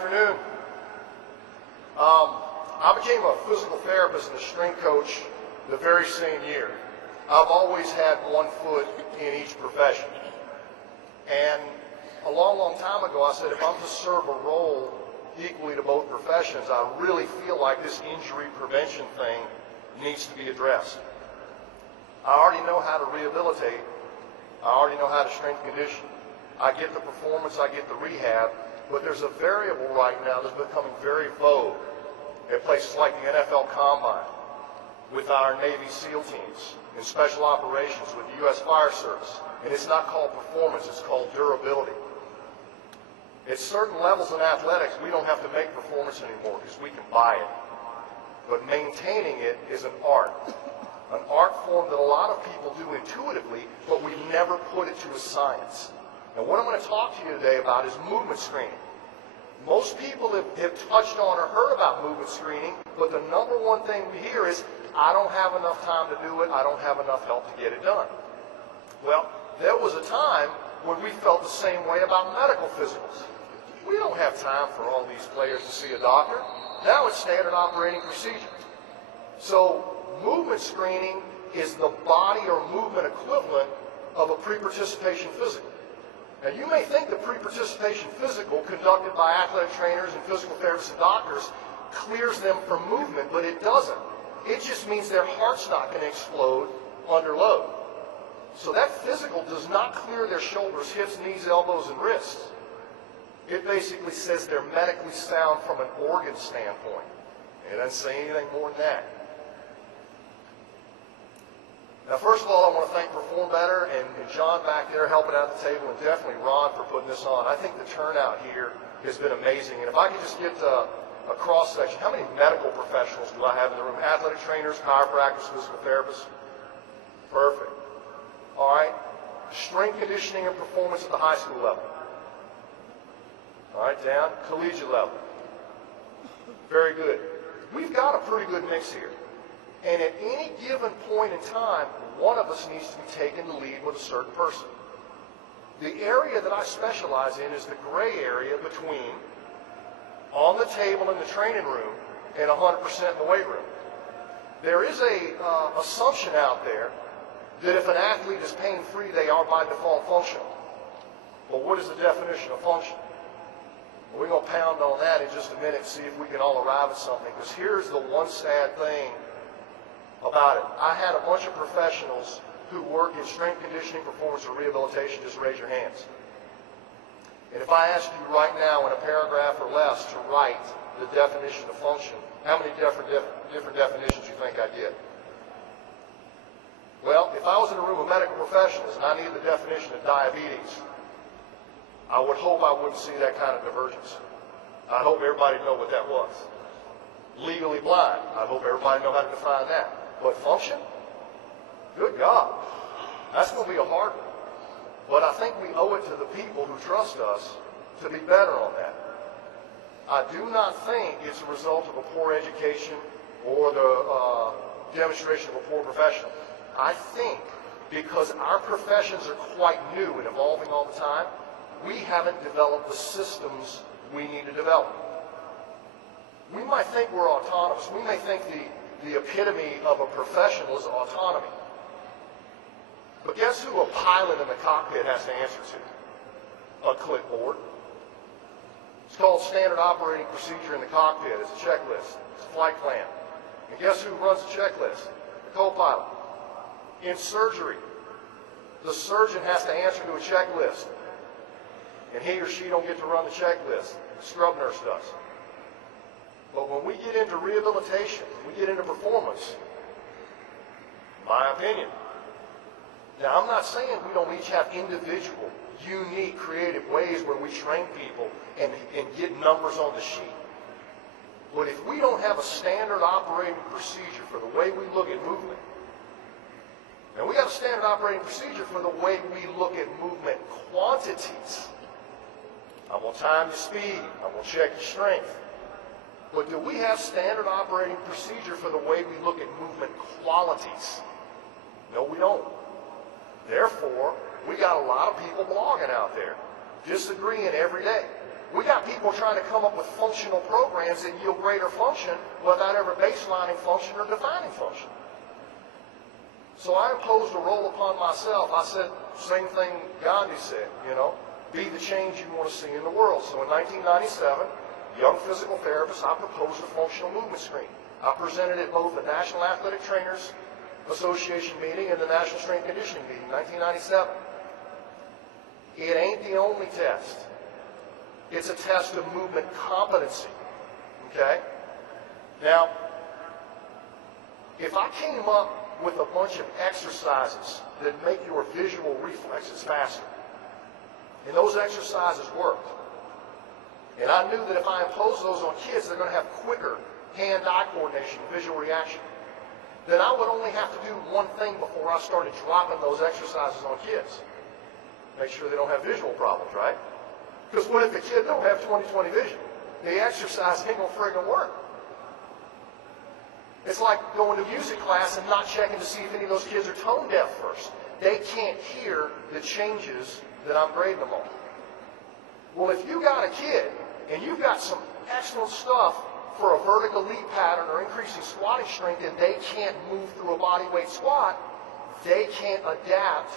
afternoon. I became a physical therapist and a strength coach the very same year. I've always had one foot in each profession. And a long, long time ago, I said, if I'm to serve a role equally to both professions, I really feel like this injury prevention thing needs to be addressed. I already know how to rehabilitate. I already know how to strength condition. I get the performance, I get the rehab, but there's a variable right now that's becoming very vogue at places like the NFL Combine, with our Navy SEAL teams, in special operations with the U.S. Fire Service. And it's not called performance, it's called durability. At certain levels in athletics, we don't have to make performance anymore because we can buy it. But maintaining it is an art form that a lot of people do intuitively, but we've never put it to a science. And what I'm going to talk to you today about is movement screening. Most people have touched on or heard about movement screening, but the number one thing we hear is, I don't have enough time to do it, I don't have enough help to get it done. Well, there was a time when we felt the same way about medical physicals. We don't have time for all these players to see a doctor. Now it's standard operating procedure. So movement screening is the body or movement equivalent of a pre-participation physical. Now, you may think the pre-participation physical conducted by athletic trainers and physical therapists and doctors clears them from movement, but it doesn't. It just means their heart's not going to explode under load. So that physical does not clear their shoulders, hips, knees, elbows, and wrists. It basically says they're medically sound from an organ standpoint. It doesn't say anything more than that. Now, first of all, I want to thank Perform Better and John back there helping out at the table, and definitely Ron for putting this on. I think the turnout here has been amazing. And if I could just get a cross-section, how many medical professionals do I have in the room? Athletic trainers, chiropractors, physical therapists? Perfect. All right. Strength conditioning and performance at the high school level. All right, down. Collegiate level. Very good. We've got a pretty good mix here. And at any given point in time, one of us needs to be taking the lead with a certain person. The area that I specialize in is the gray area between on the table in the training room and 100% in the weight room. There is a assumption out there that if an athlete is pain-free, they are by default functional. Well, what is the definition of function? We're going to pound on that in just a minute and see if we can all arrive at something. Because here's the one sad thing about it. I had a bunch of professionals who work in strength conditioning, performance, or rehabilitation. Just raise your hands. And if I asked you right now in a paragraph or less to write the definition of function, how many different definitions do you think I'd get? Well, if I was in a room of medical professionals and I needed the definition of diabetes, I would hope I wouldn't see that kind of divergence. I hope everybody would know what that was. Legally blind, I hope everybody know how to define that. But function? Good God. That's going to be a hard one. But I think we owe it to the people who trust us to be better on that. I do not think it's a result of a poor education or the demonstration of a poor professional. I think because our professions are quite new and evolving all the time, we haven't developed the systems we need to develop. We might think we're autonomous. We may think the epitome of a professional is autonomy. But guess who a pilot in the cockpit has to answer to? A clipboard. It's called standard operating procedure in the cockpit. It's a checklist. It's a flight plan. And guess who runs the checklist? The co-pilot. In surgery, the surgeon has to answer to a checklist. And he or she don't get to run the checklist. The scrub nurse does. But when we get into rehabilitation, we get into performance, my opinion. Now, I'm not saying we don't each have individual, unique, creative ways where we train people and get numbers on the sheet. But if we don't have a standard operating procedure for the way we look at movement, and we got a standard operating procedure for the way we look at movement quantities. I'm going to time your speed. I'm going to check your strength. But do we have standard operating procedure for the way we look at movement qualities? No, we don't. Therefore, we got a lot of people blogging out there, disagreeing every day. We got people trying to come up with functional programs that yield greater function without ever baselining function or defining function. So I imposed a role upon myself. I said, same thing Gandhi said, be the change you want to see in the world. So in 1997, young physical therapist, I proposed a functional movement screen. I presented it both at the National Athletic Trainers Association meeting and the National Strength Conditioning meeting, 1997. It ain't the only test. It's a test of movement competency, okay? Now, if I came up with a bunch of exercises that make your visual reflexes faster, and those exercises worked, and I knew that if I imposed those on kids, they're going to have quicker hand-eye coordination, visual reaction, then I would only have to do one thing before I started dropping those exercises on kids. Make sure they don't have visual problems, right? Because what if the kid don't have 20/20 vision? The exercise ain't gonna friggin' work. It's like going to music class and not checking to see if any of those kids are tone deaf first. They can't hear the changes that I'm grading them on. Well, if you got a kid and you've got some excellent stuff for a vertical leap pattern or increasing squatting strength and they can't move through a body weight squat, they can't adapt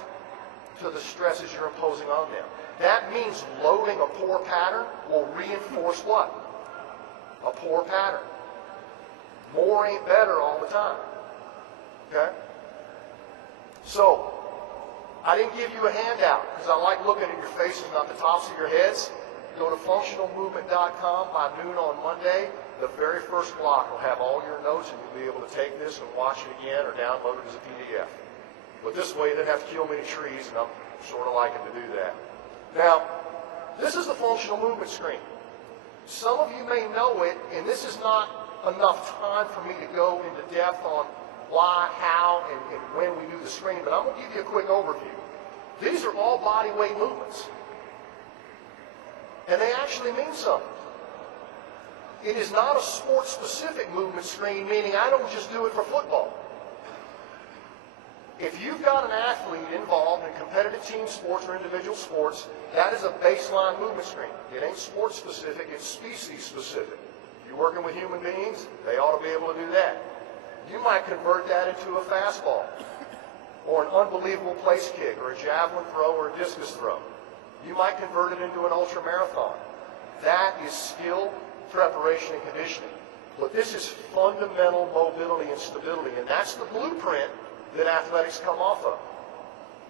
to the stresses you're imposing on them. That means loading a poor pattern will reinforce what? A poor pattern. More ain't better all the time. Okay? So, I didn't give you a handout because I like looking at your faces, not the tops of your heads. Go to functionalmovement.com by noon on Monday. The very first block will have all your notes and you'll be able to take this and watch it again or download it as a PDF. But this way, you didn't have to kill many trees, and I'm sort of liking to do that. Now, this is the functional movement screen. Some of you may know it, and this is not enough time for me to go into depth on why, how, and when we do the screen, but I'm going to give you a quick overview. These are all body weight movements, and they actually mean something. It is not a sport-specific movement screen, meaning I don't just do it for football. If you've got an athlete involved in competitive team sports or individual sports, that is a baseline movement screen. It ain't sport specific, it's species specific. You're working with human beings, they ought to be able to do that. You might convert that into a fastball, or an unbelievable place kick, or a javelin throw, or a discus throw. You might convert it into an ultra marathon. That is skill, preparation, and conditioning. But this is fundamental mobility and stability, and that's the blueprint that athletics come off of.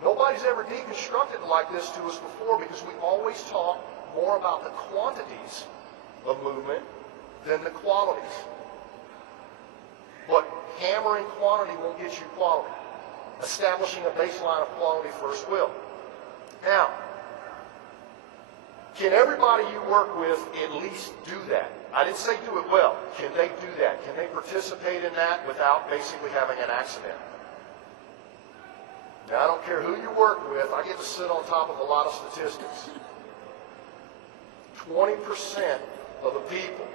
Nobody's ever deconstructed like this to us before because we always talk more about the quantities of movement than the qualities. But hammering quantity won't get you quality. Establishing a baseline of quality first will. Now, can everybody you work with at least do that? I didn't say do it well. Can they do that? Can they participate in that without basically having an accident? Now, I don't care who you work with, I get to sit on top of a lot of statistics. 20% of the people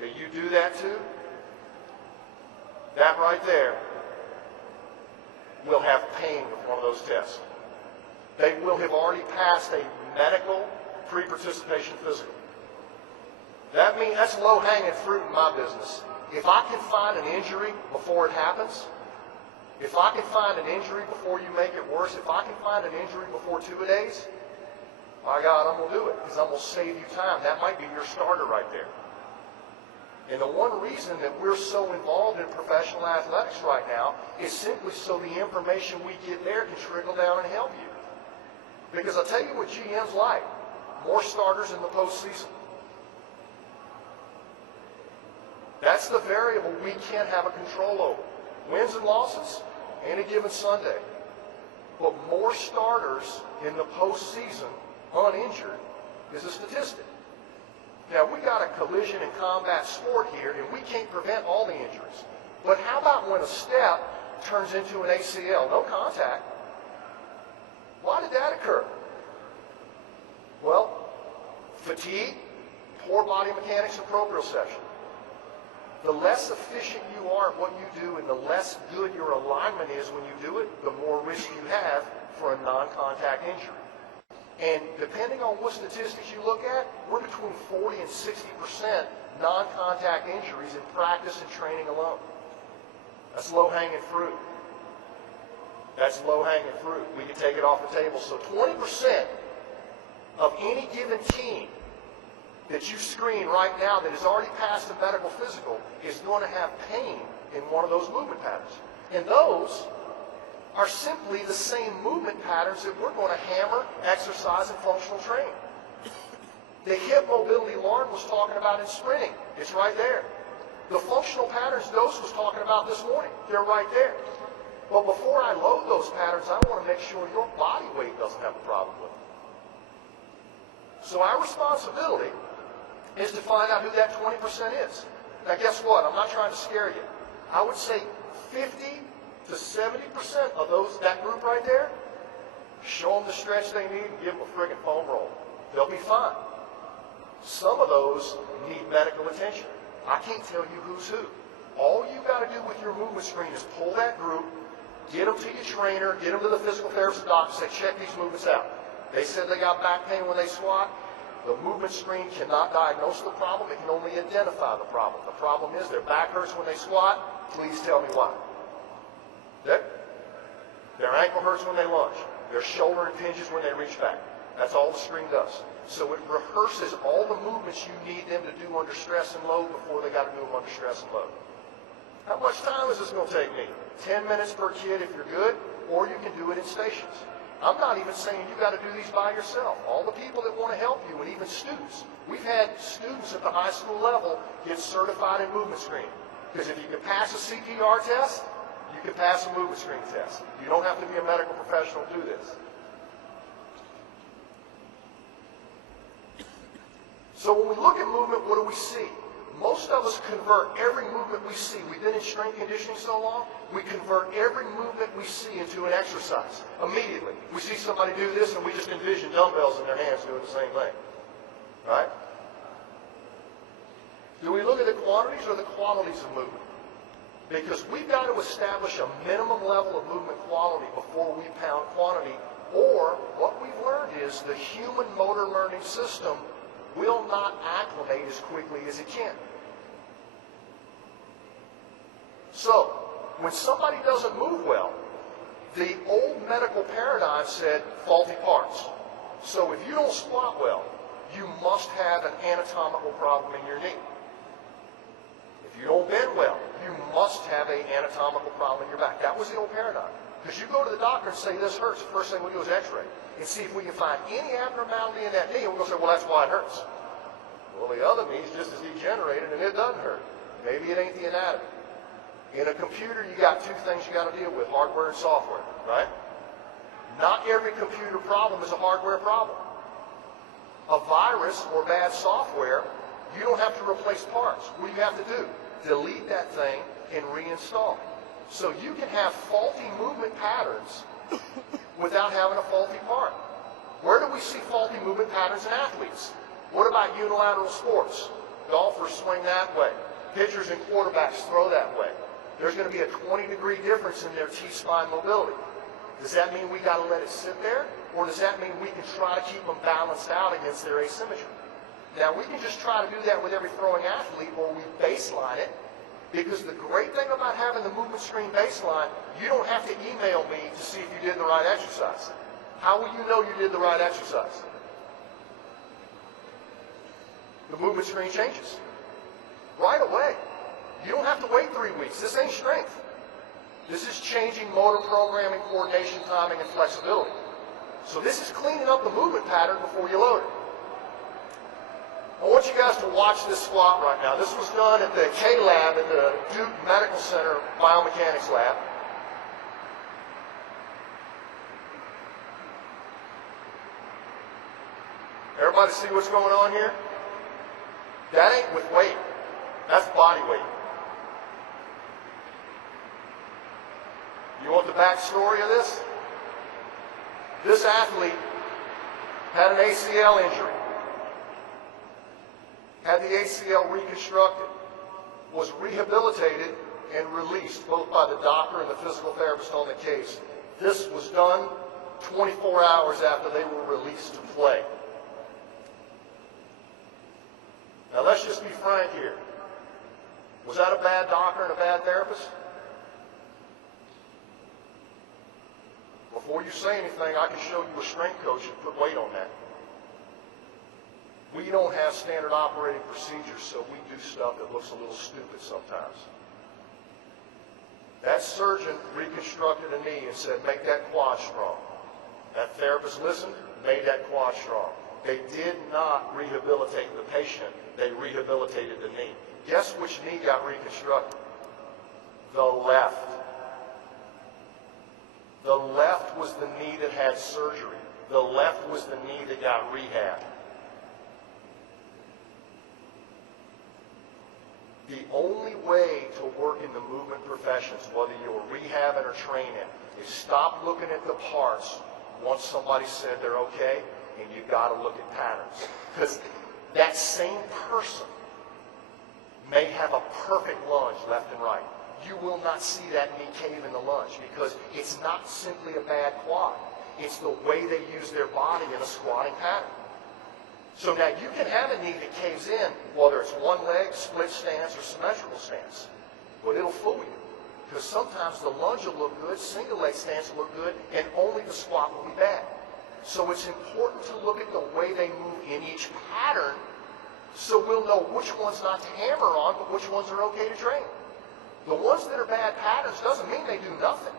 that you do that to, that right there, will have pain with one of those tests. They will have already passed a medical pre-participation physical. That means that's low-hanging fruit in my business. If I can find an injury before it happens, if I can find an injury before you make it worse, if I can find an injury before 2-a-days, by God, I'm going to do it because I'm going to save you time. That might be your starter right there. And the one reason that we're so involved in professional athletics right now is simply so the information we get there can trickle down and help you. Because I'll tell you what GM's like. More starters in the postseason. That's the variable we can't have a control over. Wins and losses, any given Sunday. But more starters in the postseason, uninjured, is a statistic. Now, we got a collision and combat sport here, and we can't prevent all the injuries. But how about when a step turns into an ACL? No contact. Why did that occur? Well, fatigue, poor body mechanics, and proprioception. The less efficient you are at what you do and the less good your alignment is when you do it, the more risk you have for a non-contact injury. And depending on what statistics you look at, we're between between 40 and 60% non-contact injuries in practice and training alone. That's low-hanging fruit. That's low-hanging fruit. We can take it off the table. So 20% of any given team that you screen right now that has already passed a medical physical is going to have pain in one of those movement patterns. And those are simply the same movement patterns that we're going to hammer, exercise, and functional train. The hip mobility Lauren was talking about in sprinting, it's right there. The functional patterns Dose was talking about this morning, they're right there. But before I load those patterns, I want to make sure your body weight doesn't have a problem with them. So our responsibility is to find out who that 20% is. Now guess what? I'm not trying to scare you. I would say 50 to 70% of that group right there, show them the stretch they need and give them a friggin' foam roll. They'll be fine. Some of those need medical attention. I can't tell you who's who. All you got to do with your movement screen is pull that group, get them to your trainer, get them to the physical therapist doctor, say, check these movements out. They said they got back pain when they squat. The movement screen cannot diagnose the problem. It can only identify the problem. The problem is their back hurts when they squat. Please tell me why. Their ankle hurts when they lunge. Their shoulder impinges when they reach back. That's all the screen does. So it rehearses all the movements you need them to do under stress and load before they got to do them under stress and load. How much time is this going to take me? 10 minutes per kid if you're good, or you can do it in stations. I'm not even saying you got to do these by yourself. All the people that want to help you, and even students. We've had students at the high school level get certified in movement screen. Because if you can pass a CPR test, you can pass a movement screen test. You don't have to be a medical professional to do this. So when we look at movement, what do we see? Most of us convert every movement we see. We've been in strength conditioning so long, we convert every movement we see into an exercise immediately. We see somebody do this and we just envision dumbbells in their hands doing the same thing. Right? Do we look at the quantities or the qualities of movement? Because we've got to establish a minimum level of movement quality before we pound quantity, or what we've learned is the human motor learning system will not acclimate as quickly as it can. So, when somebody doesn't move well, the old medical paradigm said faulty parts. So if you don't squat well, you must have an anatomical problem in your knee. If you don't bend well, you must have an anatomical problem in your back. That was the old paradigm. Because you go to the doctor and say this hurts, the first thing we do is x-ray and see if we can find any abnormality in that knee, and we're going to say, well, that's why it hurts. Well, the other knee's just as degenerated and it doesn't hurt. Maybe it ain't the anatomy. In a computer, you got two things you got to deal with, hardware and software, right? Not every computer problem is a hardware problem. A virus or bad software, you don't have to replace parts. What do you have to do? Delete that thing and reinstall it. So you can have faulty movement patterns without having a faulty part. Where do we see faulty movement patterns in athletes? What about unilateral sports? Golfers swing that way. Pitchers and quarterbacks throw that way. There's going to be a 20-degree difference in their T-spine mobility. Does that mean we got to let it sit there? Or does that mean we can try to keep them balanced out against their asymmetry? Now, we can just try to do that with every throwing athlete, or we baseline it, because the great thing about having the movement screen baseline, you don't have to email me to see if you did the right exercise. How will you know you did the right exercise? The movement screen changes right away. You don't have to wait 3 weeks. This ain't strength. This is changing motor programming, coordination, timing, and flexibility. So this is cleaning up the movement pattern before you load it. I want you guys to watch this squat right now. This was done at the K Lab at the Duke Medical Center Biomechanics Lab. Everybody see what's going on here? That ain't with weight. That's body weight. You want the backstory of this? This athlete had an ACL injury. Had the ACL reconstructed, was rehabilitated and released both by the doctor and the physical therapist on the case. This was done 24 hours after they were released to play. let's just be frank here. Was that a bad doctor and a bad therapist? Before you say anything, I can show you a strength coach and put weight on that. We don't have standard operating procedures, so we do stuff that looks a little stupid sometimes. That surgeon reconstructed a knee and said, make that quad strong. That therapist listened, made that quad strong. They did not rehabilitate the patient, they rehabilitated the knee. Guess which knee got reconstructed? The left. The left was the knee that had surgery. The left was the knee that got rehab. The only way to work in the movement professions, whether you're rehabbing or training, is stop looking at the parts once somebody said they're okay, and you got to look at patterns. Because that same person may have a perfect lunge left and right. You will not see that knee cave in the lunge because it's not simply a bad quad. It's the way they use their body in a squatting pattern. So now you can have a knee that caves in, whether it's one leg, split stance, or symmetrical stance. But it'll fool you. Because sometimes the lunge will look good, single leg stance will look good, and only the squat will be bad. So it's important to look at the way they move in each pattern so we'll know which ones not to hammer on, but which ones are okay to train. The ones that are bad patterns doesn't mean they do nothing.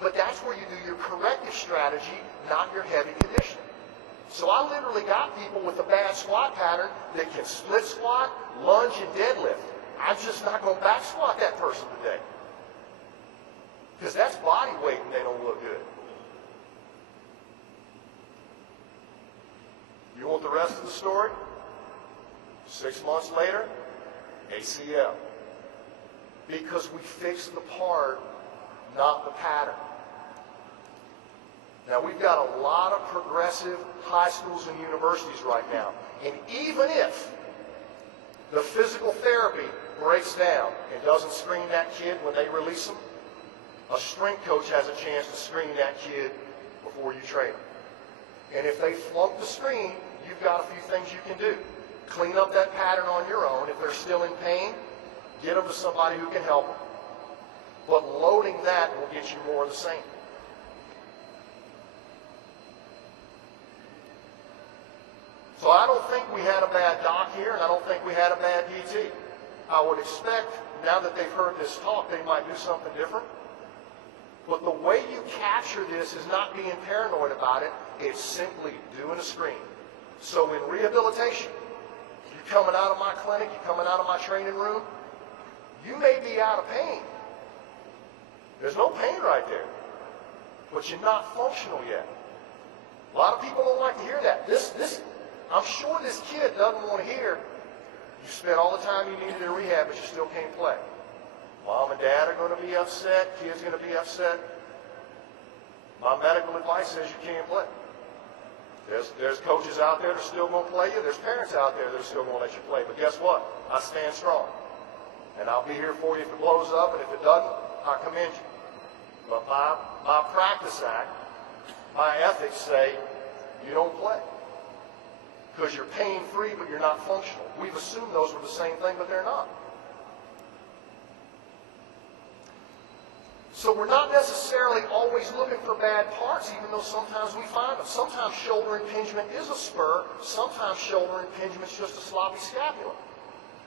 But that's where you do your corrective strategy, not your heavy conditioning. So I literally got people with a bad squat pattern that can split squat, lunge, and deadlift. I'm just not going to back squat that person today. Because that's body weight and they don't look good. You want the rest of the story? 6 months later, ACL. Because we fixed the part, not the pattern. Now, we've got a lot of progressive high schools and universities right now. And even if the physical therapy breaks down and doesn't screen that kid when they release them, a strength coach has a chance to screen that kid before you train them. And if they flunk the screen, you've got a few things you can do. Clean up that pattern on your own. If they're still in pain, get them to somebody who can help them. But loading that will get you more of the same. So I don't think we had a bad doc here, and I don't think we had a bad PT. I would expect, now that they've heard this talk, they might do something different. But the way you capture this is not being paranoid about it. It's simply doing a screen. So in rehabilitation, you're coming out of my clinic, you're coming out of my training room, you may be out of pain. There's no pain right there. But you're not functional yet. A lot of people don't like to hear that. I'm sure this kid doesn't want to hear, you spent all the time you needed in rehab, but you still can't play. Mom and dad are going to be upset. Kid's going to be upset. My medical advice says you can't play. There's coaches out there that are still going to play you. There's parents out there that are still going to let you play. But guess what? I stand strong. And I'll be here for you if it blows up, and if it doesn't, I commend you. But my practice act, my ethics say you don't play. Because you're pain-free, but you're not functional. We've assumed those were the same thing, but they're not. So we're not necessarily always looking for bad parts, even though sometimes we find them. Sometimes shoulder impingement is a spur. Sometimes shoulder impingement is just a sloppy scapula.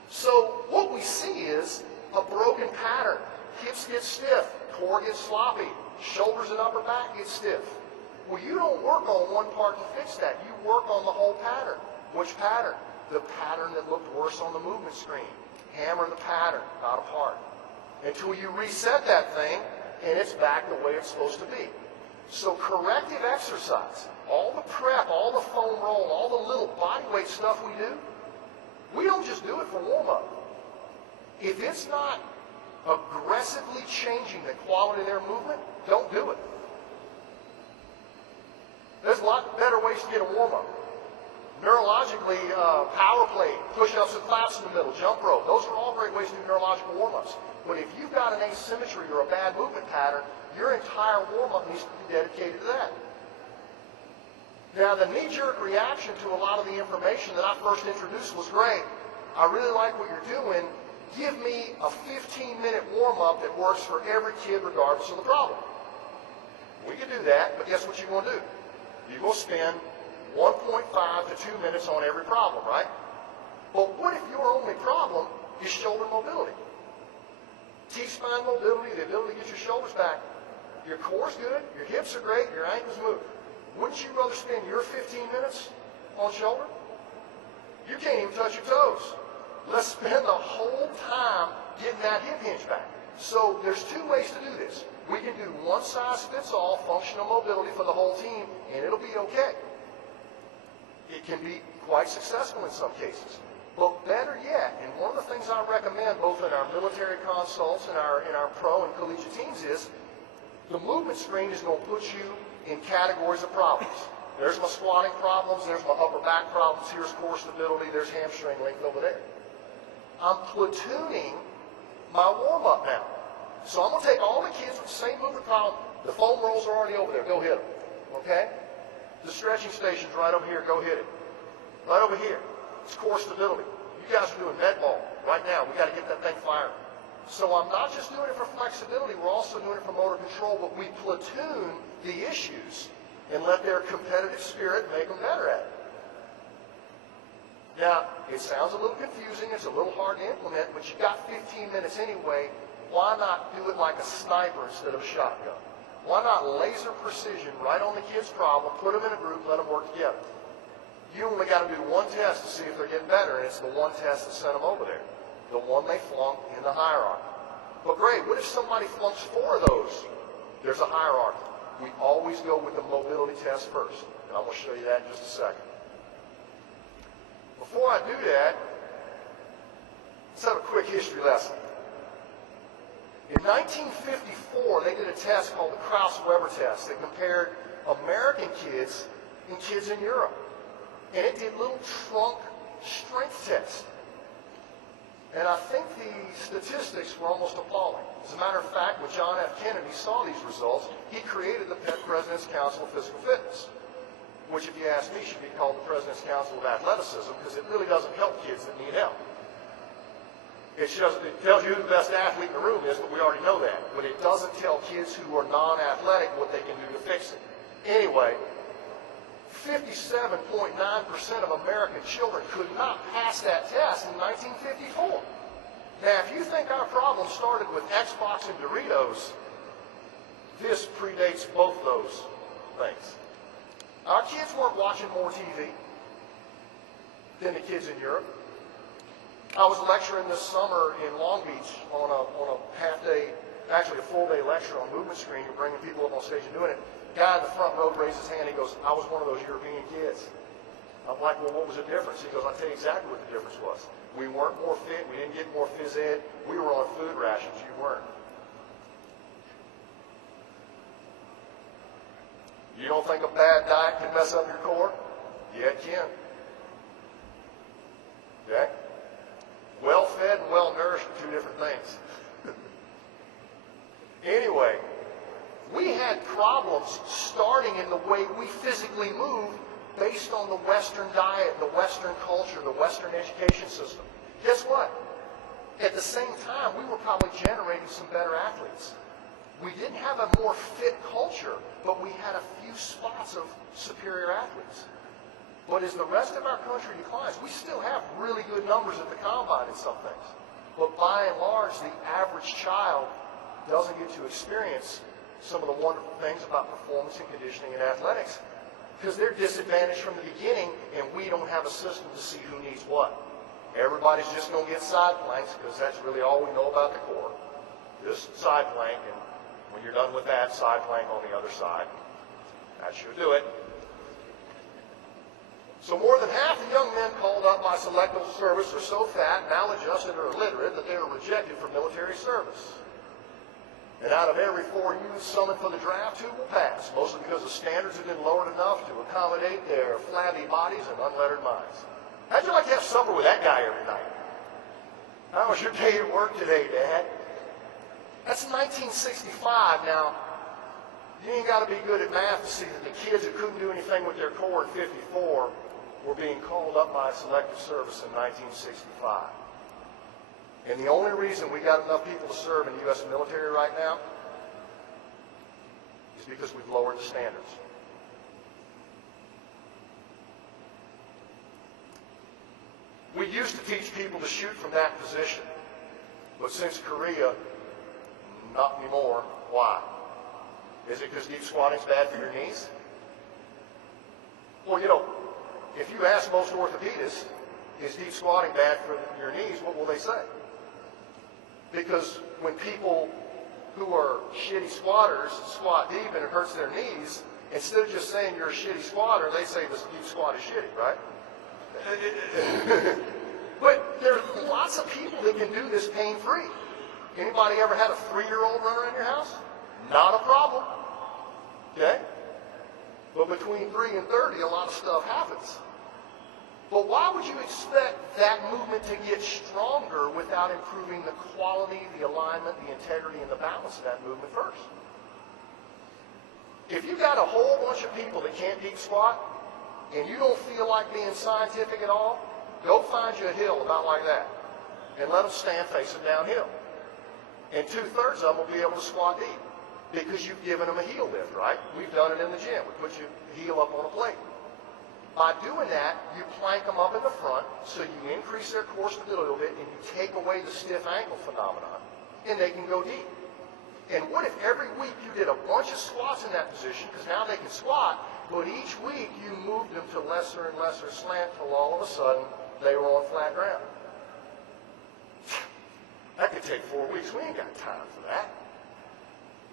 So what we see is a broken pattern. Hips get stiff, core gets sloppy, shoulders and upper back get stiff. Well, you don't work on one part to fix that. You work on the whole pattern. Which pattern? The pattern that looked worse on the movement screen. Hammer the pattern, not a part. Until you reset that thing, and it's back the way it's supposed to be. So corrective exercise, all the prep, all the foam roll, all the little bodyweight stuff we do, we don't just do it for warm-up. If it's not aggressively changing the quality of their movement, don't do it. There's a lot better ways to get a warm-up. Neurologically, power plate, push-ups and claps in the middle, jump rope, those are all great ways to do neurological warm-ups. But if you've got an asymmetry or a bad movement pattern, your entire warm-up needs to be dedicated to that. Now, the knee-jerk reaction to a lot of the information that I first introduced was great. I really like what you're doing. Give me a 15-minute warm-up that works for every kid regardless of the problem. We can do that, but guess what you're going to do? You're going to spend 1.5 to 2 minutes on every problem, right? But what if your only problem is shoulder mobility? T-spine mobility, the ability to get your shoulders back. Your core's good, your hips are great, your ankles move. Wouldn't you rather spend your 15 minutes on shoulder? You can't even touch your toes. Let's spend the whole time getting that hip hinge back. So there's two ways to do this. We can do one-size-fits-all functional mobility for the whole team, and it'll be okay. It can be quite successful in some cases. But better yet, and one of the things I recommend both in our military consults and our pro and collegiate teams is the movement screen is going to put you in categories of problems. There's my squatting problems, there's my upper back problems, here's core stability, there's hamstring length over there. I'm platooning my warm-up now. So I'm going to take all the kids with the same movement problem. The foam rolls are already over there. Go hit them. Okay? The stretching station's right over here. Go hit it. Right over here. It's core stability. You guys are doing med ball right now. We got to get that thing firing. So I'm not just doing it for flexibility. We're also doing it for motor control. But we platoon the issues and let their competitive spirit make them better at it. Now, it sounds a little confusing, it's a little hard to implement, but you got 15 minutes anyway. Why not do it like a sniper instead of a shotgun? Why not laser precision right on the kid's problem, put them in a group, let them work together? You only got to do one test to see if they're getting better, and it's the one test that sent them over there, the one they flunked in the hierarchy. But great, what if somebody flunks 4 of those? There's a hierarchy. We always go with the mobility test first, and I'm going to show you that in just a second. Before I do that, let's have a quick history lesson. In 1954, they did a test called the Krauss-Weber test that compared American kids and kids in Europe. And it did little trunk strength tests. And I think the statistics were almost appalling. As a matter of fact, when John F. Kennedy saw these results, he created the President's Council of Physical Fitness, which, if you ask me, should be called the President's Council of Athleticism, because it really doesn't help kids that need help. It tells you who the best athlete in the room is, but we already know that. But it doesn't tell kids who are non-athletic what they can do to fix it. Anyway, 57.9% of American children could not pass that test in 1954. Now, if you think our problem started with Xbox and Doritos, this predates both those things. Our kids weren't watching more TV than the kids in Europe. I was lecturing this summer in Long Beach on a half-day, actually a full-day lecture on movement screen. You're bringing people up on stage and doing it. The guy in the front row raised his hand. He goes, I was one of those European kids. I'm like, well, what was the difference? He goes, I'll tell you exactly what the difference was. We weren't more fit. We didn't get more phys ed. We were on food rations. You weren't. You don't think a bad diet can mess up your core? Yeah, it can. Okay? Well-fed and well-nourished are 2 different things. Anyway, we had problems starting in the way we physically move based on the Western diet, the Western culture, the Western education system. Guess what? At the same time, we were probably generating some better athletes. We didn't have a more fit culture, but we had a few spots of superior athletes. But as the rest of our country declines, we still have really good numbers at the combine in some things. But by and large, the average child doesn't get to experience some of the wonderful things about performance and conditioning and athletics because they're disadvantaged from the beginning, and we don't have a system to see who needs what. Everybody's just going to get side planks because that's really all we know about the core. Just side plank, and when you're done with that, side plank on the other side. That should do it. So more than half the young men called up by selective service are so fat, maladjusted, or illiterate that they are rejected for military service. And out of every 4 youths summoned for the draft, 2 will pass, mostly because the standards have been lowered enough to accommodate their flabby bodies and unlettered minds. How'd you like to have supper with that guy every night? How was your day at work today, Dad? That's 1965. Now, you ain't got to be good at math to see that the kids who couldn't do anything with their core in 54 were being called up by selective service in 1965. And the only reason we got enough people to serve in the U.S. military right now is because we've lowered the standards. We used to teach people to shoot from that position, but since Korea, not anymore. Why? Is it because deep squatting is bad for your knees? Well, you know, if you ask most orthopedists, is deep squatting bad for your knees, what will they say? Because when people who are shitty squatters squat deep and it hurts their knees, instead of just saying you're a shitty squatter, they say this deep squat is shitty, right? But there are lots of people that can do this pain-free. Anybody ever had a 3-year-old run around your house? Not a problem. Okay? But between 3 and 30, a lot of stuff happens. But why would you expect that movement to get stronger without improving the quality, the alignment, the integrity, and the balance of that movement first? If you've got a whole bunch of people that can't deep squat, and you don't feel like being scientific at all, go find you a hill about like that, and let them stand facing downhill. And 2/3 of them will be able to squat deep because you've given them a heel lift, right? We've done it in the gym. We put your heel up on a plate. By doing that, you plank them up in the front, so you increase their core stability a little bit, and you take away the stiff ankle phenomenon, and they can go deep. And what if every week you did a bunch of squats in that position, because now they can squat, but each week you moved them to lesser and lesser slant till all of a sudden they were on flat ground? That could take 4 weeks. We ain't got time for that.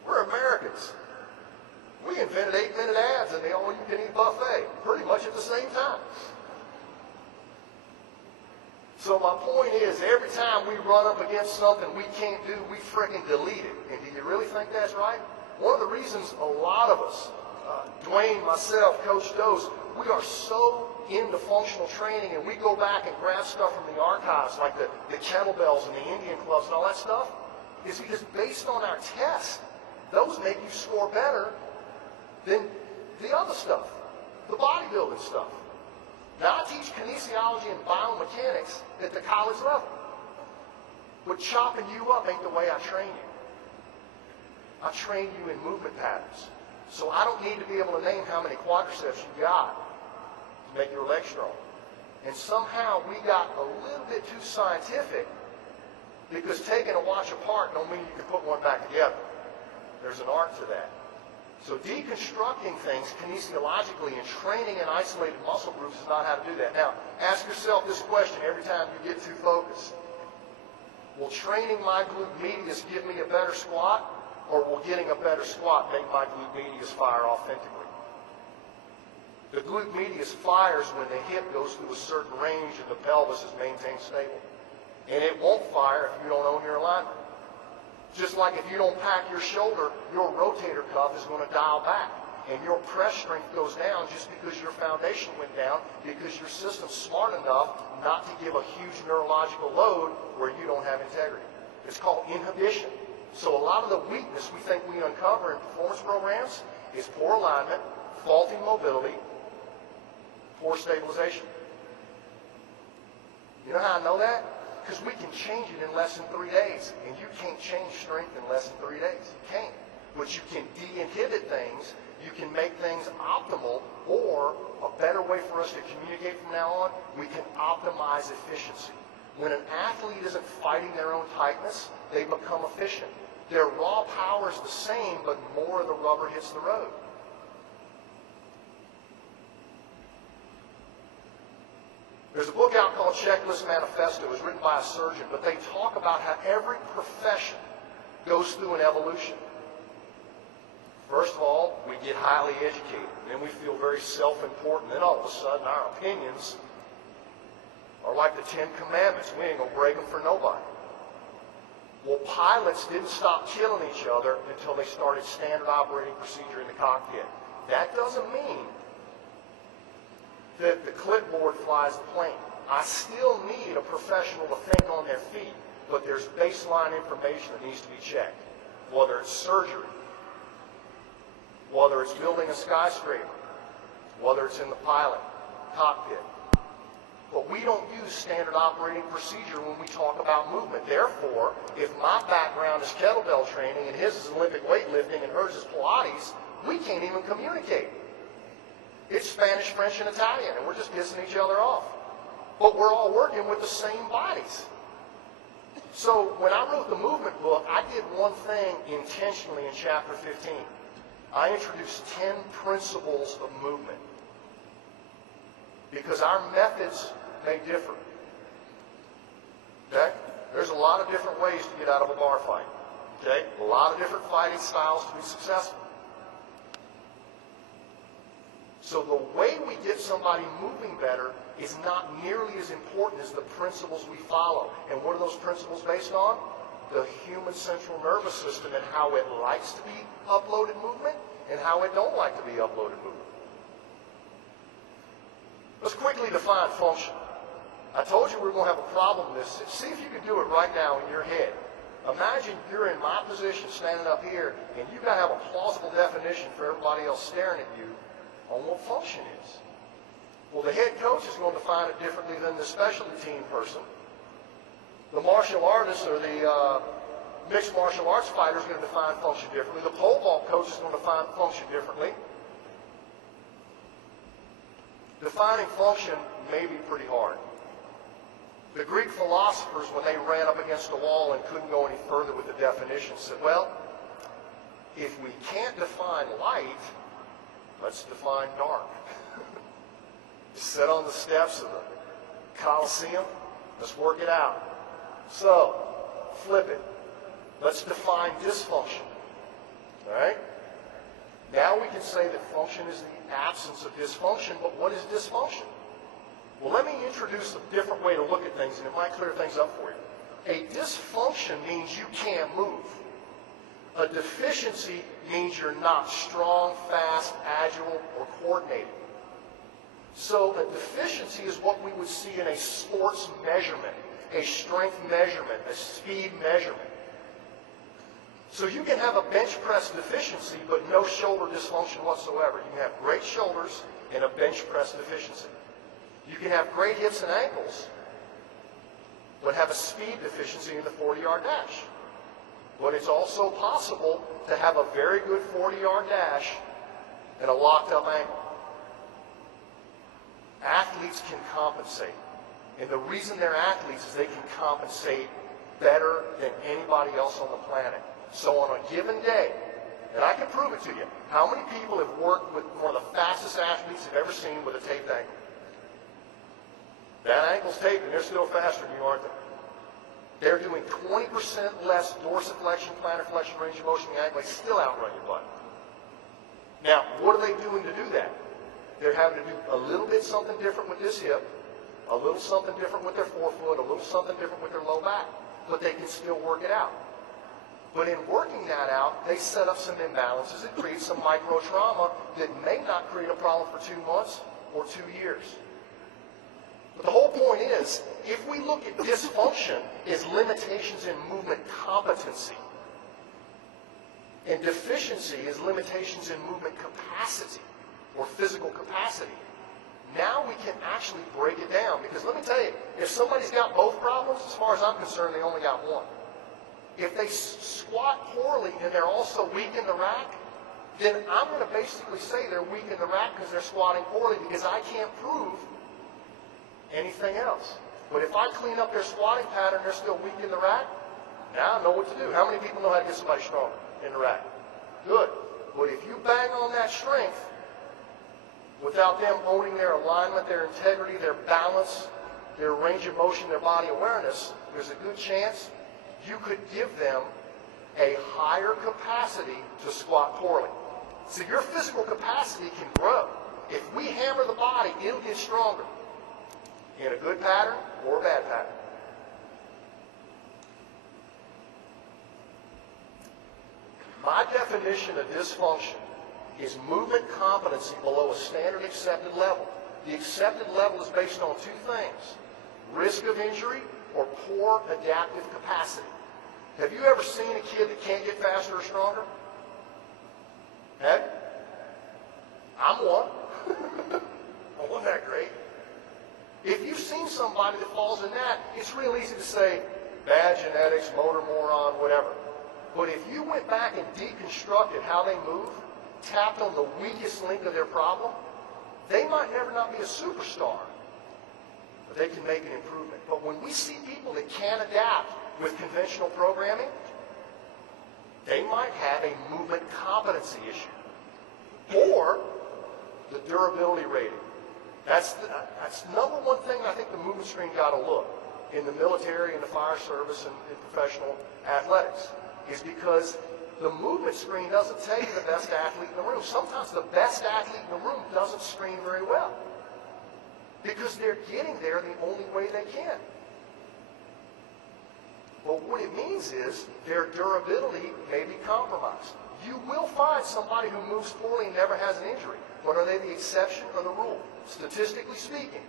We're Americans. We invented 8-minute ads and the all-you-can-eat buffet pretty much at the same time. So my point is, every time we run up against something we can't do, we frickin' delete it. And do you really think that's right? One of the reasons a lot of us, Dwayne, myself, Coach Dose, we are so into functional training, and we go back and grab stuff from the archives, like the kettlebells and the Indian clubs and all that stuff, is because based on our tests, those make you score better than the other stuff, the bodybuilding stuff. Now, I teach kinesiology and biomechanics at the college level, but chopping you up ain't the way I train you. I train you in movement patterns. So I don't need to be able to name how many quadriceps you got to make your legs strong. And somehow we got a little bit too scientific, because taking a watch apart don't mean you can put one back together. There's an art to that. So deconstructing things kinesiologically and training in isolated muscle groups is not how to do that. Now, ask yourself this question every time you get too focused. Will training my glute medius give me a better squat, or will getting a better squat make my glute medius fire authentically? The glute medius fires when the hip goes through a certain range and the pelvis is maintained stable. And it won't fire if you don't own your alignment. Just like if you don't pack your shoulder, your rotator cuff is going to dial back. And your press strength goes down just because your foundation went down, because your system's smart enough not to give a huge neurological load where you don't have integrity. It's called inhibition. So a lot of the weakness we think we uncover in performance programs is poor alignment, faulty mobility, poor stabilization. You know how I know that? Because we can change it in less than 3 days. And you can't change strength in less than 3 days. You can't. But you can de-inhibit things. You can make things optimal. Or, a better way for us to communicate from now on, we can optimize efficiency. When an athlete isn't fighting their own tightness, they become efficient. Their raw power is the same, but more of the rubber hits the road. There's a book out called Checklist Manifesto. It was written by a surgeon, but they talk about how every profession goes through an evolution. First of all, we get highly educated. Then we feel very self-important. Then all of a sudden, our opinions are like the 10 Commandments. We ain't going to break them for nobody. Well, pilots didn't stop killing each other until they started standard operating procedure in the cockpit. That doesn't mean that the clipboard flies the plane. I still need a professional to think on their feet, but there's baseline information that needs to be checked. Whether it's surgery, whether it's building a skyscraper, whether it's in the pilot cockpit, But we don't use standard operating procedure when we talk about movement. Therefore, if my background is kettlebell training and his is Olympic weightlifting and hers is Pilates, we can't even communicate. It's Spanish, French, and Italian, and we're just pissing each other off. But we're all working with the same bodies. So when I wrote the movement book, I did one thing intentionally in chapter 15. I introduced 10 principles of movement. Because our methods may differ. Okay? There's a lot of different ways to get out of a bar fight. Okay? A lot of different fighting styles to be successful. So the way we get somebody moving better is not nearly as important as the principles we follow. And what are those principles based on? The human central nervous system and how it likes to be uploaded movement and how it don't like to be uploaded movement. Let's quickly define function. I told you we were going to have a problem with this. See if you can do it right now in your head. Imagine you're in my position standing up here, and you've got to have a plausible definition for everybody else staring at you on what function is. Well, the head coach is going to define it differently than the specialty team person. The martial artist or the mixed martial arts fighter is going to define function differently. The pole vault coach is going to define function differently. Defining function may be pretty hard. The Greek philosophers, when they ran up against a wall and couldn't go any further with the definition, said, well, if we can't define light, let's define dark. Sit on the steps of the Colosseum, let's work it out. So, flip it. Let's define dysfunction. All right? Now we can say that function is the absence of dysfunction, but what is dysfunction? Well, let me introduce a different way to look at things, and it might clear things up for you. A dysfunction means you can't move. A deficiency means you're not strong, fast, agile, or coordinated. So a deficiency is what we would see in a sports measurement, a strength measurement, a speed measurement. So you can have a bench press deficiency, but no shoulder dysfunction whatsoever. You can have great shoulders and a bench press deficiency. You can have great hips and ankles, but have a speed deficiency in the 40-yard dash. But it's also possible to have a very good 40-yard dash and a locked-up ankle. Athletes can compensate. And the reason they're athletes is they can compensate better than anybody else on the planet. So on a given day, and I can prove it to you, how many people have worked with one of the fastest athletes you've ever seen with a taped ankle? That ankle's taped and they're still faster than you, aren't they? They're doing 20% less dorsiflexion, plantar flexion, range of motion in the ankle. They still outrun your butt. Now, what are they doing to do that? They're having to do a little bit something different with this hip, a little something different with their forefoot, a little something different with their low back, but they can still work it out. But in working that out, they set up some imbalances that create some micro trauma that may not create a problem for 2 months or 2 years. But the whole point is, if we look at dysfunction as limitations in movement competency, and deficiency as limitations in movement capacity or physical capacity, now we can actually break it down. Because let me tell you, if somebody's got both problems, as far as I'm concerned, they only got one. If they squat poorly and they're also weak in the rack, then I'm going to basically say they're weak in the rack because they're squatting poorly, because I can't prove anything else. But if I clean up their squatting pattern, they're still weak in the rack, now I know what to do. How many people know how to get somebody stronger in the rack? Good. But if you bang on that strength without them owning their alignment, their integrity, their balance, their range of motion, their body awareness, there's a good chance you could give them a higher capacity to squat poorly. So your physical capacity can grow. If we hammer the body, it'll get stronger in a good pattern or a bad pattern. My definition of dysfunction is movement competency below a standard accepted level. The accepted level is based on two things: risk of injury or poor adaptive capacity. Have you ever seen a kid that can't get faster or stronger? Have you? I'm one. I wasn't that great. If you've seen somebody that falls in that, it's real easy to say, bad genetics, motor moron, whatever. But if you went back and deconstructed how they move, tapped on the weakest link of their problem, they might never not be a superstar, but they can make an improvement. But when we see people that can't adapt with conventional programming, they might have a movement competency issue. Or the durability rating. That's number one thing I think the movement screen got to look in the military and the fire service and in professional athletics, is because the movement screen doesn't tell you the best athlete in the room. Sometimes the best athlete in the room doesn't screen very well because they're getting there the only way they can. But what it means is their durability may be compromised. You will find somebody who moves poorly and never has an injury, but are they the exception or the rule? Statistically speaking,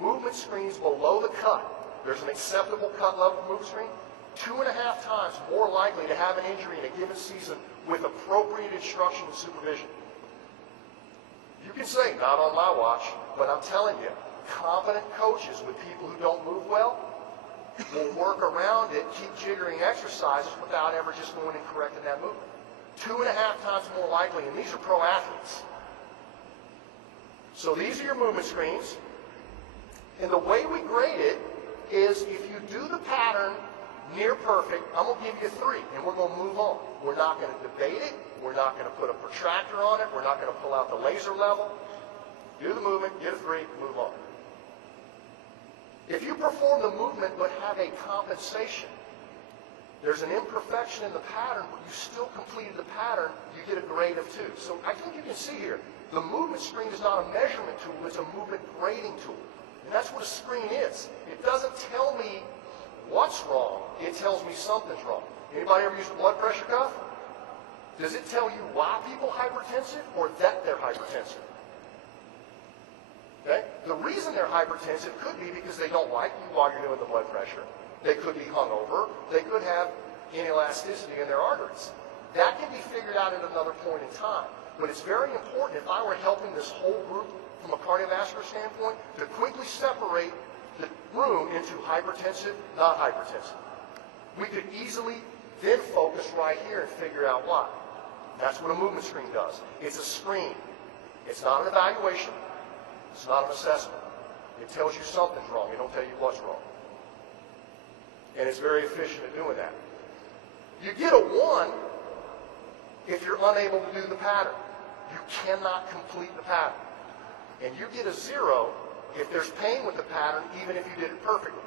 movement screens below the cut, there's an acceptable cut level for movement screen, 2.5 times more likely to have an injury in a given season with appropriate instruction and supervision. You can say, not on my watch, but I'm telling you, competent coaches with people who don't move well will work around it, keep jiggering exercises without ever just going and correcting that movement. 2.5 times more likely, and these are pro athletes. So these are your movement screens, and the way we grade it is if you do the pattern near perfect, I'm going to give you a 3, and we're going to move on. We're not going to debate it. We're not going to put a protractor on it. We're not going to pull out the laser level. Do the movement, get a 3, move on. If you perform the movement but have a compensation, there's an imperfection in the pattern, but you still completed the pattern, you get a grade of 2. So I think you can see here, the movement screen is not a measurement tool, it's a movement grading tool. And that's what a screen is. It doesn't tell me what's wrong, it tells me something's wrong. Anybody ever used a blood pressure cuff? Does it tell you why people are hypertensive or that they're hypertensive? Okay? The reason they're hypertensive could be because they don't like you while you're doing the blood pressure. They could be hungover. They could have inelasticity in their arteries. That can be figured out at another point in time. But it's very important, if I were helping this whole group from a cardiovascular standpoint, to quickly separate the room into hypertensive, not hypertensive. We could easily then focus right here and figure out why. That's what a movement screen does. It's a screen. It's not an evaluation. It's not an assessment. It tells you something's wrong. It don't tell you what's wrong. And it's very efficient at doing that. You get a 1 if you're unable to do the pattern. You cannot complete the pattern. And you get a 0 if there's pain with the pattern, even if you did it perfectly.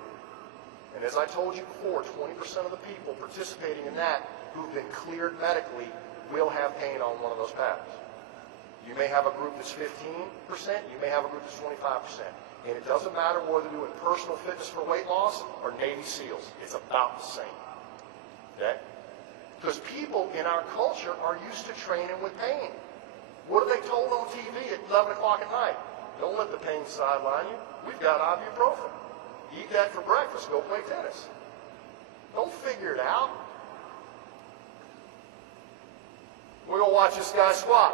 And as I told you before, 20% of the people participating in that who've been cleared medically will have pain on one of those patterns. You may have a group that's 15%, you may have a group that's 25%. And it doesn't matter whether you're doing personal fitness for weight loss or Navy SEALs. It's about the same. Okay? Because people in our culture are used to training with pain. What are they told on TV at 11 o'clock at night? Don't let the pain sideline you. We've got ibuprofen. Eat that for breakfast. Go play tennis. Don't figure it out. We're going to watch this guy squat.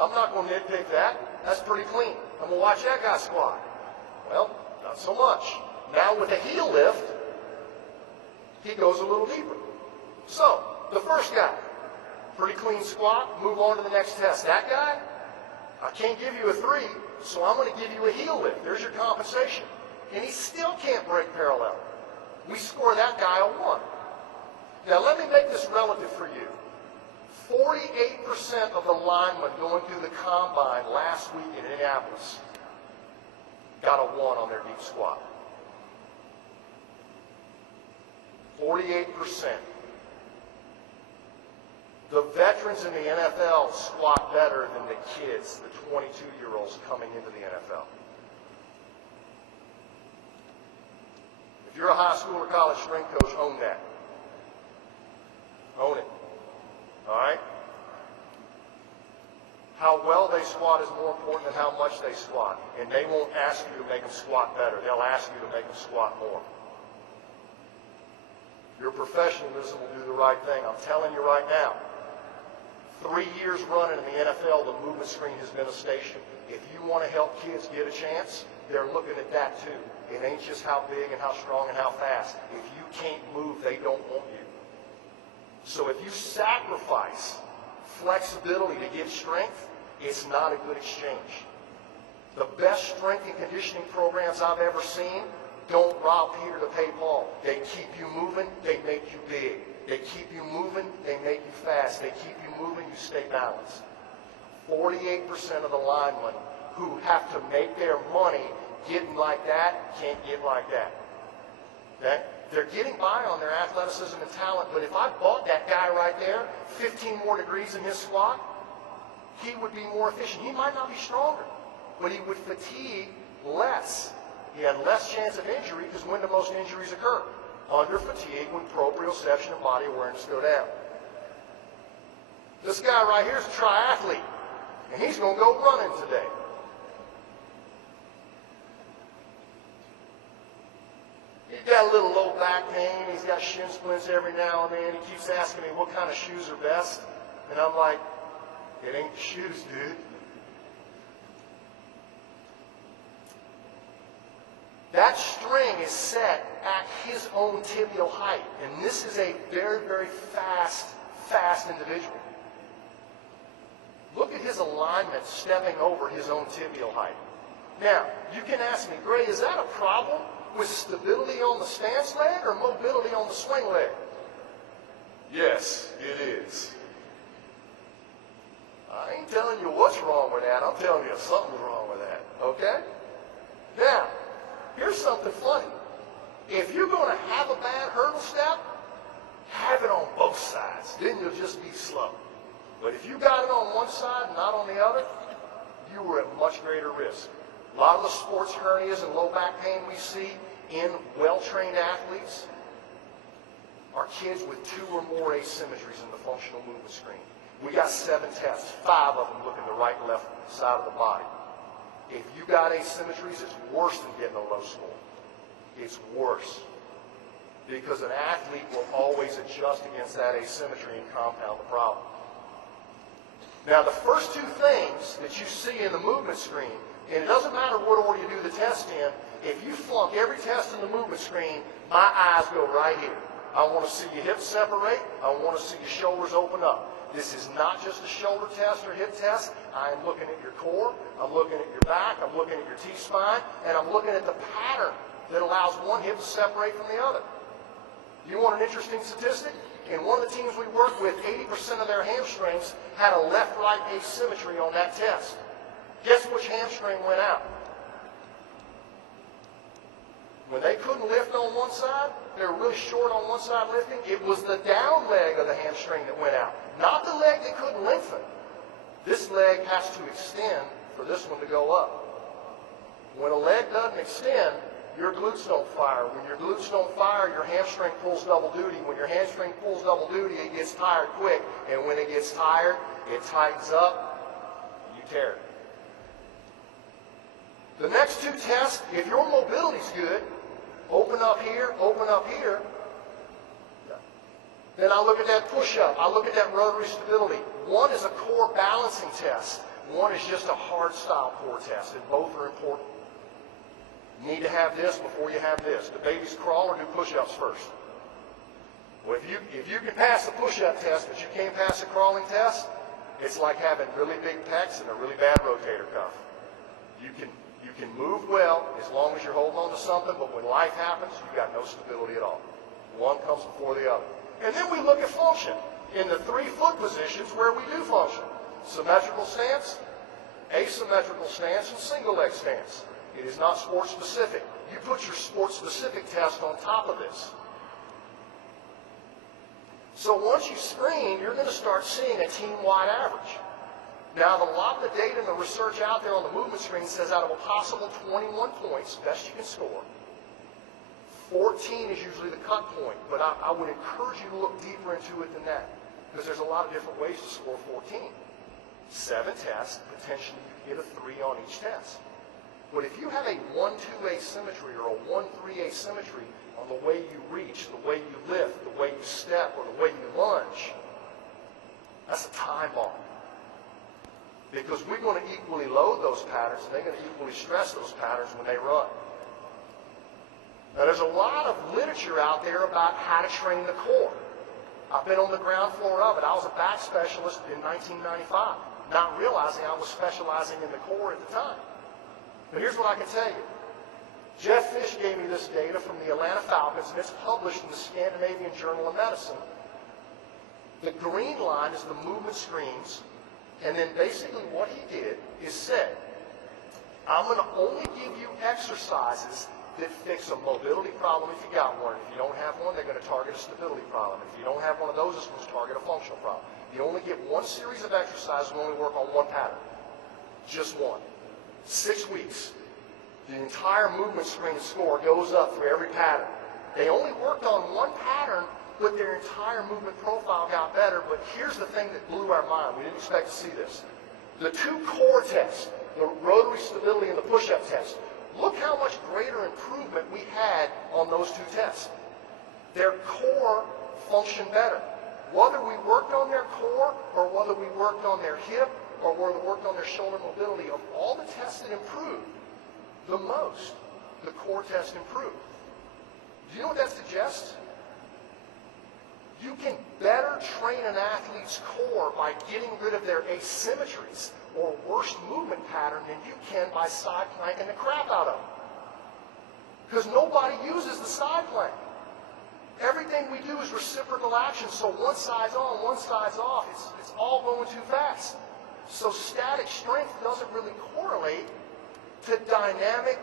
I'm not going to nitpick that. That's pretty clean. I'm going to watch that guy squat. Well, not so much. Now with a heel lift, he goes a little deeper. So, the first guy, pretty clean squat, move on to the next test. That guy, I can't give you a 3, so I'm going to give you a heel lift. There's your compensation. And he still can't break parallel. We score that guy a 1. Now let me make this relative for you. 48% of the linemen going through the combine last week in Indianapolis got a 1 on their deep squat. 48%. The veterans in the NFL squat better than the kids, the 22-year-olds coming into the NFL. If you're a high school or college strength coach, own that. Own it. All right? How well they squat is more important than how much they squat. And they won't ask you to make them squat better. They'll ask you to make them squat more. Your professionalism will do the right thing. I'm telling you right now. 3 years running in the NFL, the movement screen has been a station. If you want to help kids get a chance, they're looking at that too. It ain't just how big and how strong and how fast. If you can't move, they don't want you. So if you sacrifice flexibility to get strength, it's not a good exchange. The best strength and conditioning programs I've ever seen don't rob Peter to pay Paul. They keep you moving, they make you big. They keep you moving, they make you fast. They keep you moving, you stay balanced. 48% of the linemen who have to make their money getting like that can't get like that. Okay? They're getting by on their athleticism and talent, but if I bought that guy right there 15 more degrees in his squat, he would be more efficient. He might not be stronger, but he would fatigue less. He had less chance of injury because when do most injuries occur? Under fatigue, when proprioception and body awareness go down. This guy right here is a triathlete, and he's going to go running today. He's got a little low back pain. He's got shin splints every now and then. He keeps asking me what kind of shoes are best. And I'm like, it ain't the shoes, dude. That string is set at his own tibial height. And this is a very, very fast individual. Look at his alignment stepping over his own tibial height. Now, you can ask me, Gray, is that a problem with stability on the stance leg or mobility on the swing leg? Yes, it is. I ain't telling you what's wrong with that. I'm telling you something's wrong with that. Okay? Now, here's something funny. If you're going to have a bad hurdle step, have it on both sides. Then you'll just be slow. But if you got it on one side and not on the other, you were at much greater risk. A lot of the sports hernias and low back pain we see in well-trained athletes are kids with 2 or more asymmetries in the functional movement screen. We got 7 tests, 5 of them looking the right and left side of the body. If you got asymmetries, it's worse than getting a low score. It's worse. Because an athlete will always adjust against that asymmetry and compound the problem. Now, the first 2 things that you see in the movement screen, and it doesn't matter what order you do the test in, if you flunk every test in the movement screen, my eyes go right here. I want to see your hips separate. I want to see your shoulders open up. This is not just a shoulder test or hip test. I am looking at your core. I'm looking at your back. I'm looking at your T-spine. And I'm looking at the pattern that allows one hip to separate from the other. You want an interesting statistic? In one of the teams we worked with, 80% of their hamstrings had a left-right asymmetry on that test. Guess which hamstring went out? When they couldn't lift on one side, they were really short on one side lifting, it was the down leg of the hamstring that went out, not the leg that couldn't lengthen. This leg has to extend for this one to go up. When a leg doesn't extend, your glutes don't fire. When your glutes don't fire, your hamstring pulls double duty. When your hamstring pulls double duty, it gets tired quick. And when it gets tired, it tightens up, you tear it. The next 2 tests, if your mobility's good, open up here, then I look at that push-up. I look at that rotary stability. One is a core balancing test. One is just a hard style core test, and both are important. You need to have this before you have this. Do babies crawl or do push-ups first? Well, if you can pass the push-up test, but you can't pass the crawling test, it's like having really big pecs and a really bad rotator cuff. You can move well as long as you're holding on to something, but when life happens, you've got no stability at all. One comes before the other. And then we look at function in the 3 foot positions where we do function. Symmetrical stance, asymmetrical stance, and single leg stance. It is not sport specific. You put your sport specific test on top of this. So once you screen, you're going to start seeing a team-wide average. Now, a lot of the data and the research out there on the movement screen says out of a possible 21 points, best you can score, 14 is usually the cut point. But I would encourage you to look deeper into it than that, because there's a lot of different ways to score 14. 7 tests, potentially you can get a 3 on each test. But if you have a 1-2 asymmetry or a 1-3 asymmetry on the way you reach, the way you lift, the way you step, or the way you lunge, that's a time bomb. because we're going to equally load those patterns, and they're going to equally stress those patterns when they run. Now, there's a lot of literature out there about how to train the core. I've been on the ground floor of it. I was a back specialist in 1995, not realizing I was specializing in the core at the time. But here's what I can tell you. Jeff Fish gave me this data from the Atlanta Falcons, and it's published in the Scandinavian Journal of Medicine. The green line is the movement screens, and then basically what he did is said, I'm going to only give you exercises that fix a mobility problem if you got one. If you don't have one, they're going to target a stability problem. If you don't have one of those, it's going to target a functional problem. You only get one series of exercises and only work on one pattern. Just one. 6 weeks. The entire movement screen score goes up for every pattern. They only worked on one pattern, but their entire movement profile got better. But here's the thing that blew our mind. We didn't expect to see this. The two core tests, the rotary stability and the push-up test, look how much greater improvement we had on those two tests. Their core functioned better. Whether we worked on their core or whether we worked on their hip or whether we worked on their shoulder mobility, of all the tests that improved, the most, the core test improved. Do you know what that suggests? You can better train an athlete's core by getting rid of their asymmetries or worst movement pattern than you can by side planking the crap out of them. Because nobody uses the side plank. Everything we do is reciprocal action, so one side's on, one side's off. It's all going too fast. So static strength doesn't really correlate to dynamic,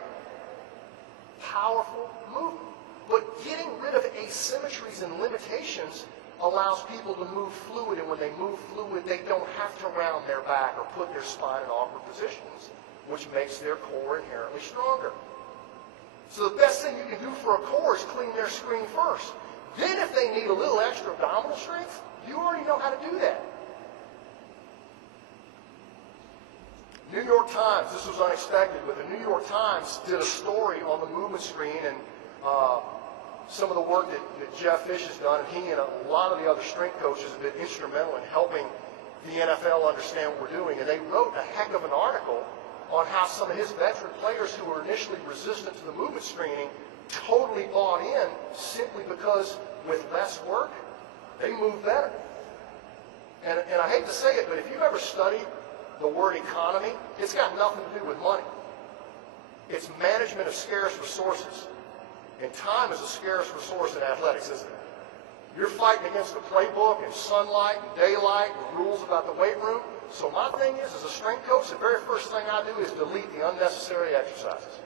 powerful movement. But getting rid of asymmetries and limitations allows people to move fluid, and when they move fluid, they don't have to round their back or put their spine in awkward positions, which makes their core inherently stronger. So the best thing you can do for a core is clean their screen first. Then if they need a little extra abdominal strength, you already know how to do that. New York Times, this was unexpected, but the New York Times did a story on the movement screen and some of the work that Jeff Fish has done, and he and a lot of the other strength coaches have been instrumental in helping the NFL understand what we're doing. And they wrote a heck of an article on how some of his veteran players who were initially resistant to the movement screening totally bought in simply because with less work, they move better. And I hate to say it, but if you've ever studied the word economy, it's got nothing to do with money. It's management of scarce resources. And time is a scarce resource in athletics, isn't it? You're fighting against the playbook and sunlight and daylight and rules about the weight room. So my thing is, as a strength coach, the very first thing I do is delete the unnecessary exercises.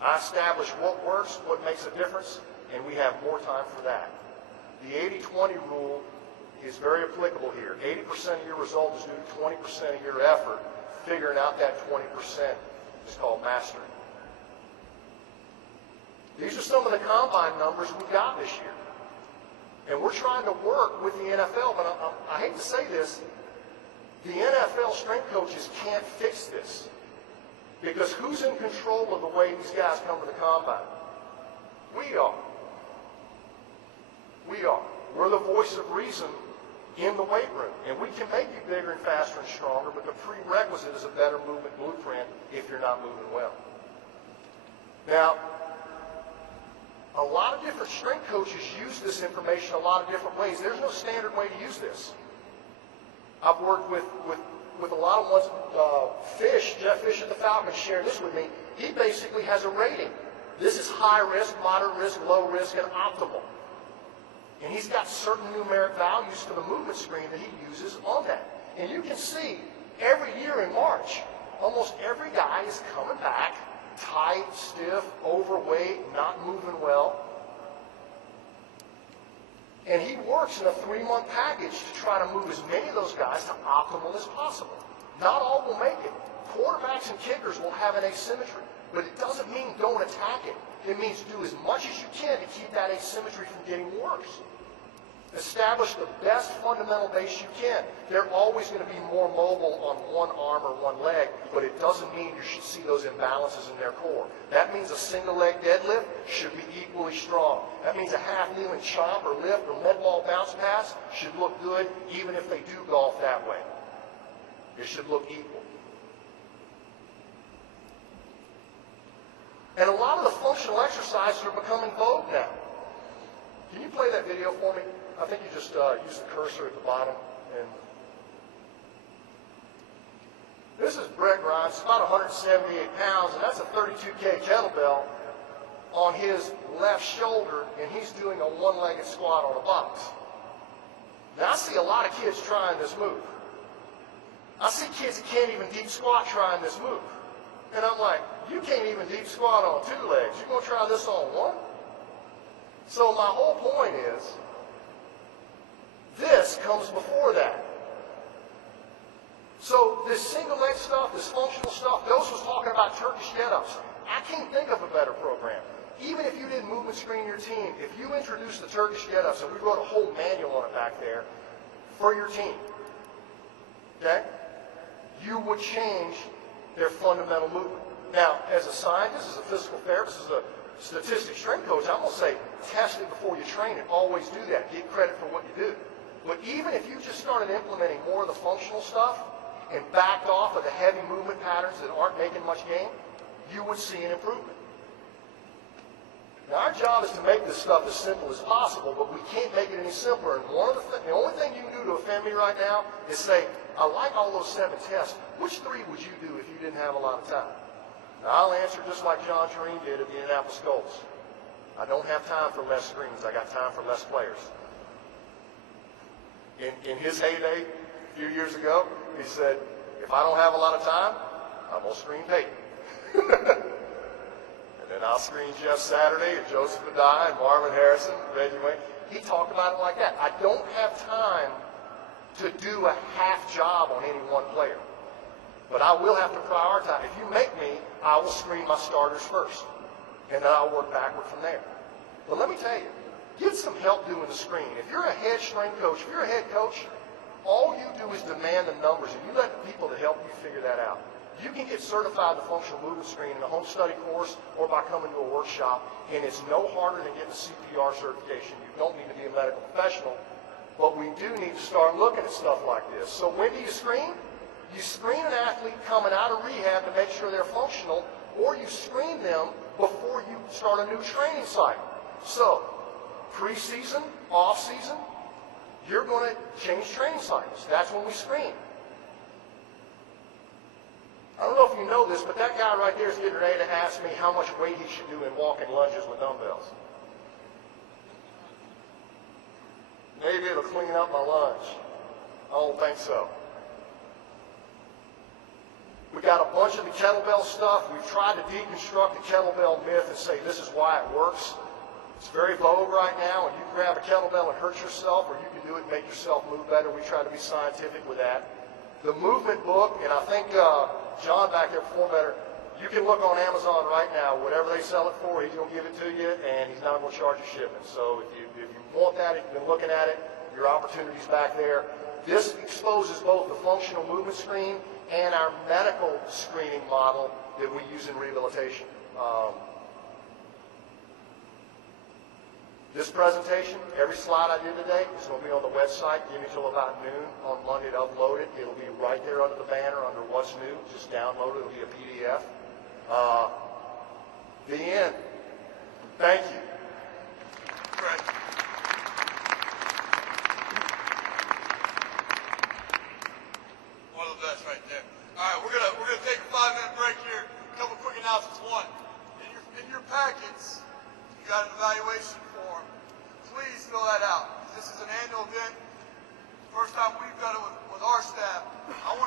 I establish what works, what makes a difference, and we have more time for that. The 80-20 rule is very applicable here. 80% of your result is due to 20% of your effort. Figuring out that 20% is called mastery. These are some of the combine numbers we got this year. And we're trying to work with the NFL, but I hate to say this, the NFL strength coaches can't fix this. Because who's in control of the way these guys come to the combine? We are. We are. We're the voice of reason in the weight room. And we can make you bigger and faster and stronger, but the prerequisite is a better movement blueprint if you're not moving well. Now, a lot of different strength coaches use this information a lot of different ways. There's no standard way to use this. I've worked with a lot of ones. Jeff Fish at the Falcons shared this with me. He basically has a rating. This is high risk, moderate risk, low risk, and optimal. And he's got certain numeric values for the movement screen that he uses on that. And you can see every year in March, almost every guy is coming back tight, stiff, overweight, not moving well. And he works in a 3-month package to try to move as many of those guys to optimal as possible. Not all will make it. Quarterbacks and kickers will have an asymmetry, but it doesn't mean don't attack it. It means do as much as you can to keep that asymmetry from getting worse. Establish the best fundamental base you can. They're always going to be more mobile on one arm or one leg, but it doesn't mean you should see those imbalances in their core. That means a single leg deadlift should be equally strong. That means a half kneeling chop or lift or med ball bounce pass should look good even if they do golf that way. It should look equal. And a lot of the functional exercises are becoming vogue now. Can you play that video for me? I think you just use the cursor at the bottom. And this is Brett Grimes. He's about 178 pounds, and that's a 32K kettlebell on his left shoulder, and he's doing a one-legged squat on a box. Now, I see a lot of kids trying this move. I see kids that can't even deep squat trying this move. And I'm like, you can't even deep squat on 2 legs. You're going to try this on 1? So my whole point is, this comes before that. So this single leg stuff, this functional stuff, Dose was talking about Turkish get-ups. I can't think of a better program. Even if you didn't movement screen your team, if you introduced the Turkish get-ups, and we wrote a whole manual on it back there, for your team, okay, you would change their fundamental movement. Now, as a scientist, as a physical therapist, as a statistic strength coach, I'm going to say, test it before you train it. Always do that. Get credit for what you do. But even if you just started implementing more of the functional stuff and backed off of the heavy movement patterns that aren't making much gain, you would see an improvement. Now, our job is to make this stuff as simple as possible, but we can't make it any simpler. And the only thing you can do to offend me right now is say, I like all those 7 tests. Which 3 would you do if you didn't have a lot of time? Now, I'll answer just like John Tureen did at the Indianapolis Colts. I don't have time for less screens. I got time for less players. In his heyday, a few years ago, he said, if I don't have a lot of time, I'm going to screen Peyton. And then I'll screen Jeff Saturday and Joseph Adai and Marvin Harrison, Reggie Wayne. He talked about it like that. I don't have time to do a half job on any one player. But I will have to prioritize. If you make me, I will screen my starters first. And then I'll work backward from there. But let me tell you, get some help doing the screen. If you're a head strength coach, if you're a head coach, all you do is demand the numbers, and you let the people that help you figure that out. You can get certified in the functional movement screen in a home study course or by coming to a workshop, and it's no harder than getting a CPR certification. You don't need to be a medical professional, but we do need to start looking at stuff like this. So when do you screen? You screen an athlete coming out of rehab to make sure they're functional, or you screen them before you start a new training cycle. So, preseason, off-season, you're going to change training cycles. That's when we screen. I don't know if you know this, but that guy right there is getting ready to ask me how much weight he should do in walking lunges with dumbbells. Maybe it'll clean up my lunge. I don't think so. We got a bunch of the kettlebell stuff. We've tried to deconstruct the kettlebell myth and say this is why it works. It's very vogue right now, and you can grab a kettlebell and hurt yourself, or you can do it and make yourself move better. We try to be scientific with that. The movement book, and I think John back there performed better. You can look on Amazon right now. Whatever they sell it for, he's going to give it to you, and he's not going to charge you shipping. So if you want that, if you've been looking at it, your opportunity's back there. This exposes both the functional movement screen and our medical screening model that we use in rehabilitation. This presentation, every slide I did today, is going to be on the website. Give me till about noon on Monday to upload it. It'll be right there under the banner under What's New. Just download it. It'll be a PDF. The end. Thank you. Right. One of the best right there. All right, we're gonna take a 5-minute break here. A couple quick announcements. One, in your packets, you got an evaluation form. Please fill that out. This is an annual event. First time we've done it with our staff. I